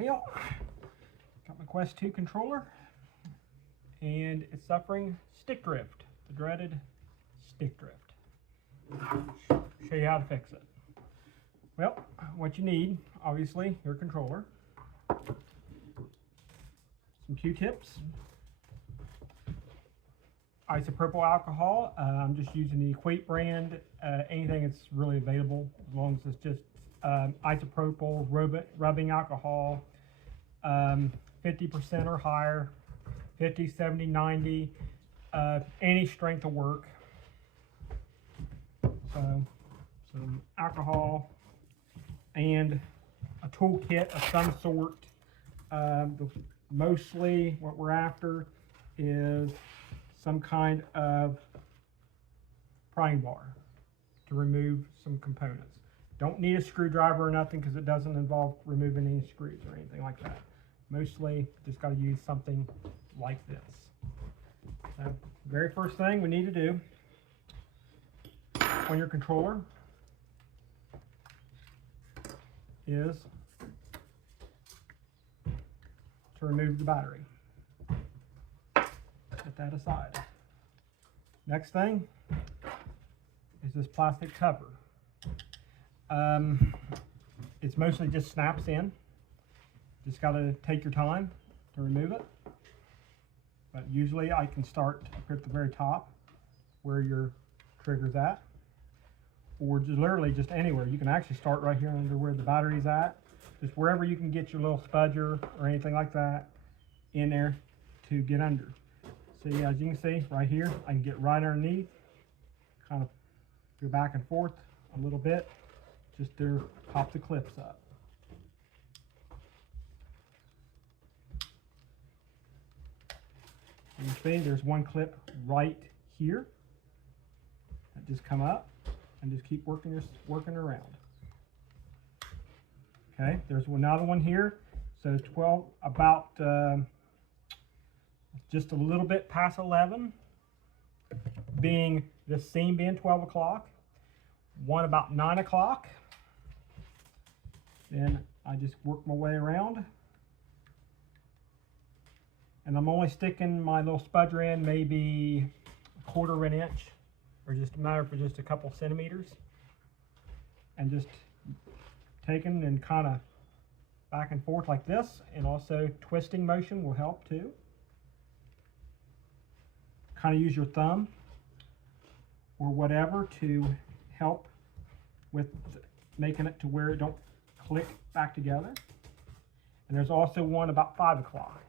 Well, got my Quest 2 controller, and it's suffering stick drift, the dreaded stick drift. Show you how to fix it. Well, what you need, obviously, your controller, some Q-tips, isopropyl alcohol. I'm just using the Equate brand. Anything that's really available, as long as it's just isopropyl rubbing alcohol, 50% or higher, 50, 70, 90, any strength will work. So some alcohol and a toolkit of some sort. Mostly what we're after is some kind of prying bar to remove some components. Don't need a screwdriver or nothing because it doesn't involve removing any screws or anything like that. Mostly just got to use something like this. So very first thing we need to do on your controller is to remove the battery. Put that aside. Next thing is this plastic cover. It's mostly just snaps in. Just got to take your time to remove it. But usually I can start up here at the very top where your trigger's at, or just literally just anywhere. You can actually start right here under where the battery's at. Just wherever you can get your little spudger or anything like that in there to get under. See, as you can see right here, I can get right underneath, kind of go back and forth a little bit, just to pop the clips up. You see, there's one clip right here that just come up and just keep working around. Okay, there's another one here. So 12, about just a little bit past 11, being this seam being 12 o'clock, one about 9 o'clock. Then I just work my way around. And I'm only sticking my little spudger in maybe 1/4 of an inch, or just a matter for just a couple centimeters. And just taking and kind of back and forth like this, and also twisting motion will help too. Kind of use your thumb or whatever to help with making it to where it don't click back together. And there's also one about 5 o'clock.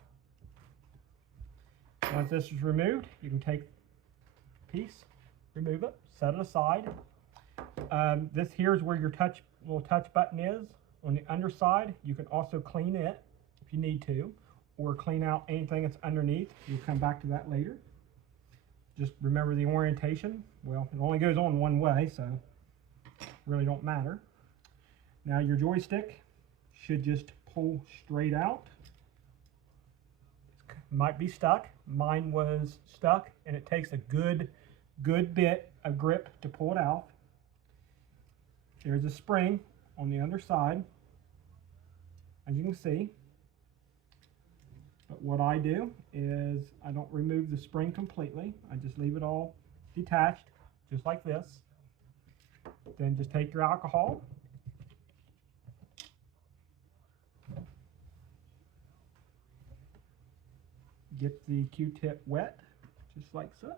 Once this is removed, you can take a piece, remove it, set it aside. This here is where your little touch button is. On the underside, you can also clean it if you need to, or clean out anything that's underneath. You'll come back to that later. Just remember the orientation. Well, it only goes on one way, so it really don't matter. Now your joystick should just pull straight out. It might be stuck. Mine was stuck, and it takes a good bit of grip to pull it out. There's a spring on the underside, as you can see. But what I do is I don't remove the spring completely. I just leave it all detached, just like this. Then just take your alcohol, get the Q-tip wet, just like so.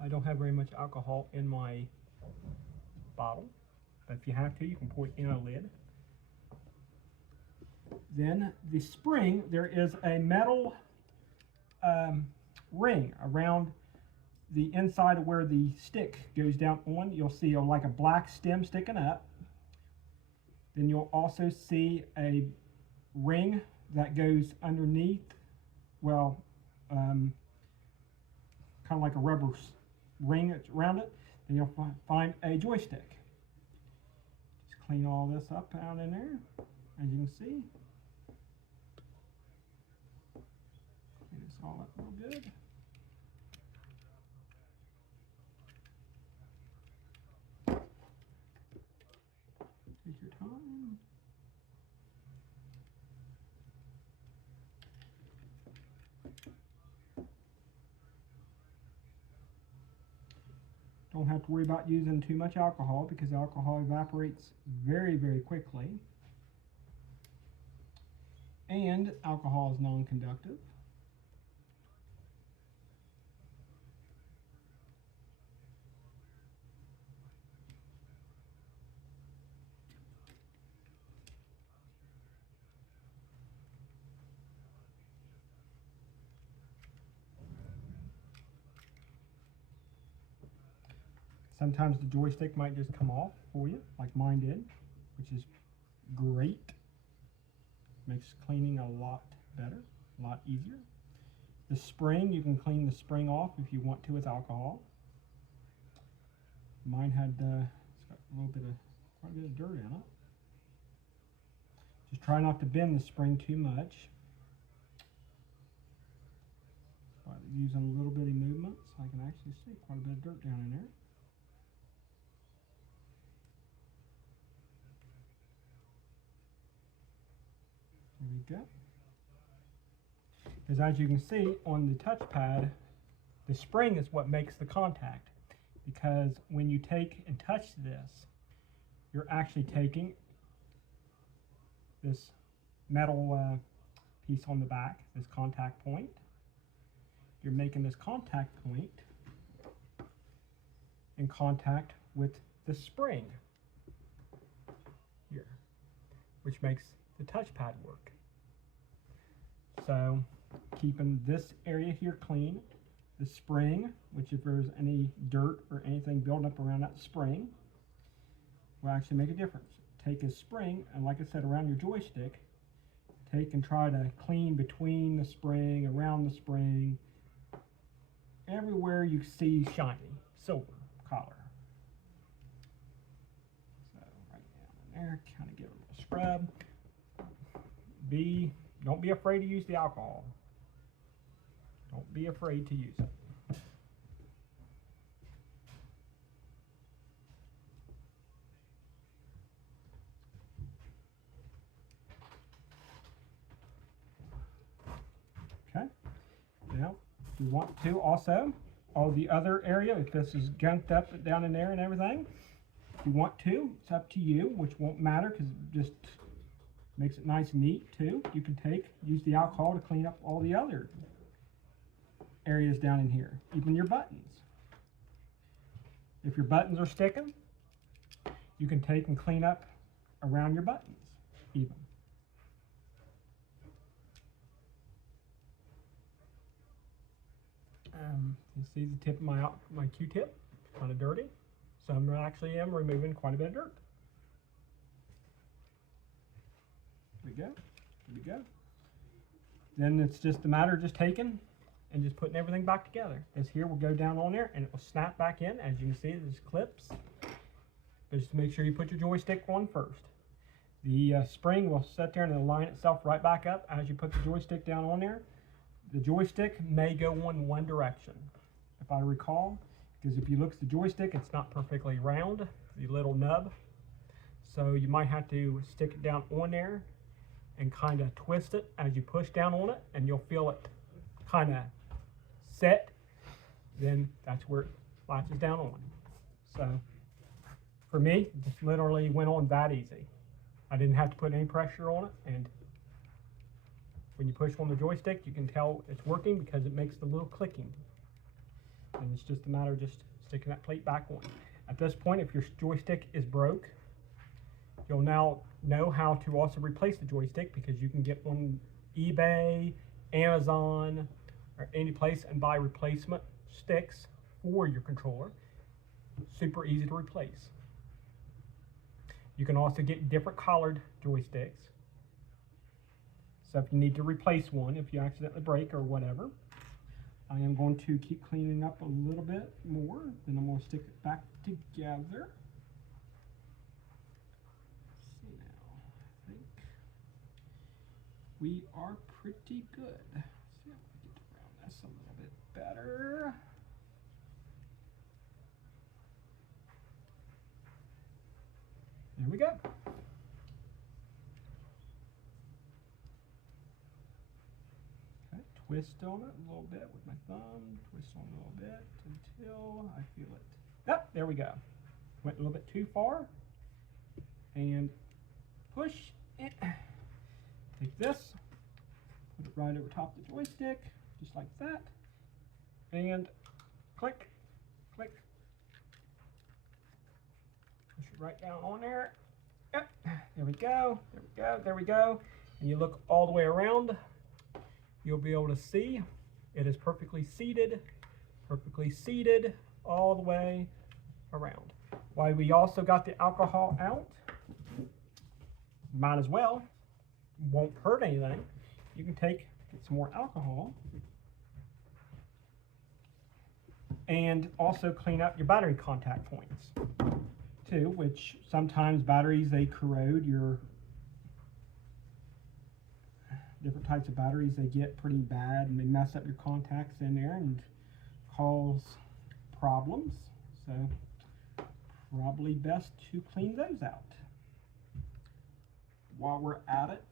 I don't have very much alcohol in my bottle, but if you have to, you can pour it in a lid. Then the spring, there is a metal ring around the inside of where the stick goes down on. You'll see like a black stem sticking up. Then you'll also see a ring that goes underneath, well, kind of like a rubber ring that's around it. Then you'll find a joystick. Just clean all this up out in there, as you can see. Clean this all up real good. Don't have to worry about using too much alcohol because alcohol evaporates very, very quickly. And alcohol is non-conductive. Sometimes the joystick might just come off for you, like mine did, which is great. Makes cleaning a lot better, a lot easier. The spring, you can clean the spring off if you want to with alcohol. Mine had, it's got a little bit of, quite a bit of dirt in it. Just try not to bend the spring too much. By using little bitty movements, I can actually see quite a bit of dirt down in there. There we go. Because as you can see on the touchpad, the spring is what makes the contact. Because when you take and touch this, you're actually taking this metal piece on the back, this contact point. You're making this contact point in contact with the spring here, which makes the touchpad work. So keeping this area here clean, the spring, which if there's any dirt or anything building up around that spring, will actually make a difference. Take a spring, and like I said, around your joystick, take and try to clean between the spring, around the spring, everywhere you see shiny, silver color. So right down in there, kind of give it a little scrub. Don't be afraid to use the alcohol. Don't be afraid to use it. Okay. Now, if you want to also, all the other area, if this is gunked up down in there and everything, if you want to, it's up to you, which won't matter because it just makes it nice and neat too. You can use the alcohol to clean up all the other areas down in here, even your buttons. If your buttons are sticking, you can take and clean up around your buttons even. You see the tip of my Q-tip, kind of dirty. So I'm actually removing quite a bit of dirt. There we go. There we go. Then it's just a matter of just taking and just putting everything back together. This here will go down on there and it will snap back in. As you can see, there's clips. But just make sure you put your joystick on first. The spring will sit there and it'll line itself right back up as you put the joystick down on there. The joystick may go on one direction, if I recall, because if you look at the joystick, it's not perfectly round, the little nub. So you might have to stick it down on there and kind of twist it as you push down on it, and you'll feel it kind of set. Then that's where it latches down on. So for me, it just literally went on that easy. I didn't have to put any pressure on it, and when you push on the joystick, you can tell it's working because it makes the little clicking. And it's just a matter of just sticking that plate back on. At this point, if your joystick is broke, you'll now know how to also replace the joystick because you can get on eBay, Amazon, or any place and buy replacement sticks for your controller. Super easy to replace. You can also get different colored joysticks. So if you need to replace one, if you accidentally break or whatever, I am going to keep cleaning up a little bit more. Then I'm going to stick it back together. Let's see now. I think we are pretty good. Let's see if we get around this a little bit better. There we go. Twist on it a little bit with my thumb, twist on it a little bit until I feel it Oh, there we go. Went a little bit too far. And push it. Take this, put it right over top of the joystick, just like that. And click, click. Push it right down on there. Yep. There we go, there we go, there we go. And you look all the way around, you'll be able to see it is perfectly seated all the way around. While we also got the alcohol out, might as well, won't hurt anything. You can get some more alcohol and also clean up your battery contact points too, which sometimes batteries, they corrode. Your different types of batteries, they get pretty bad and they mess up your contacts in there and cause problems. So probably best to clean those out. While we're at it,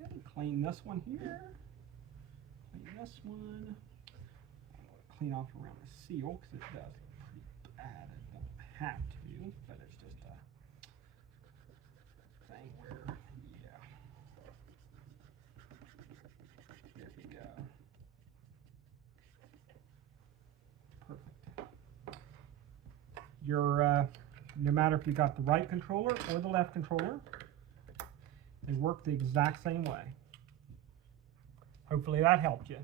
okay, clean this one here, clean this one. I'm going to clean off around the seal because it does look pretty bad. I don't have to, but it's just a thing where, yeah. There we go. Perfect. Your no matter if you got the right controller or the left controller, they work the exact same way. Hopefully that helped you.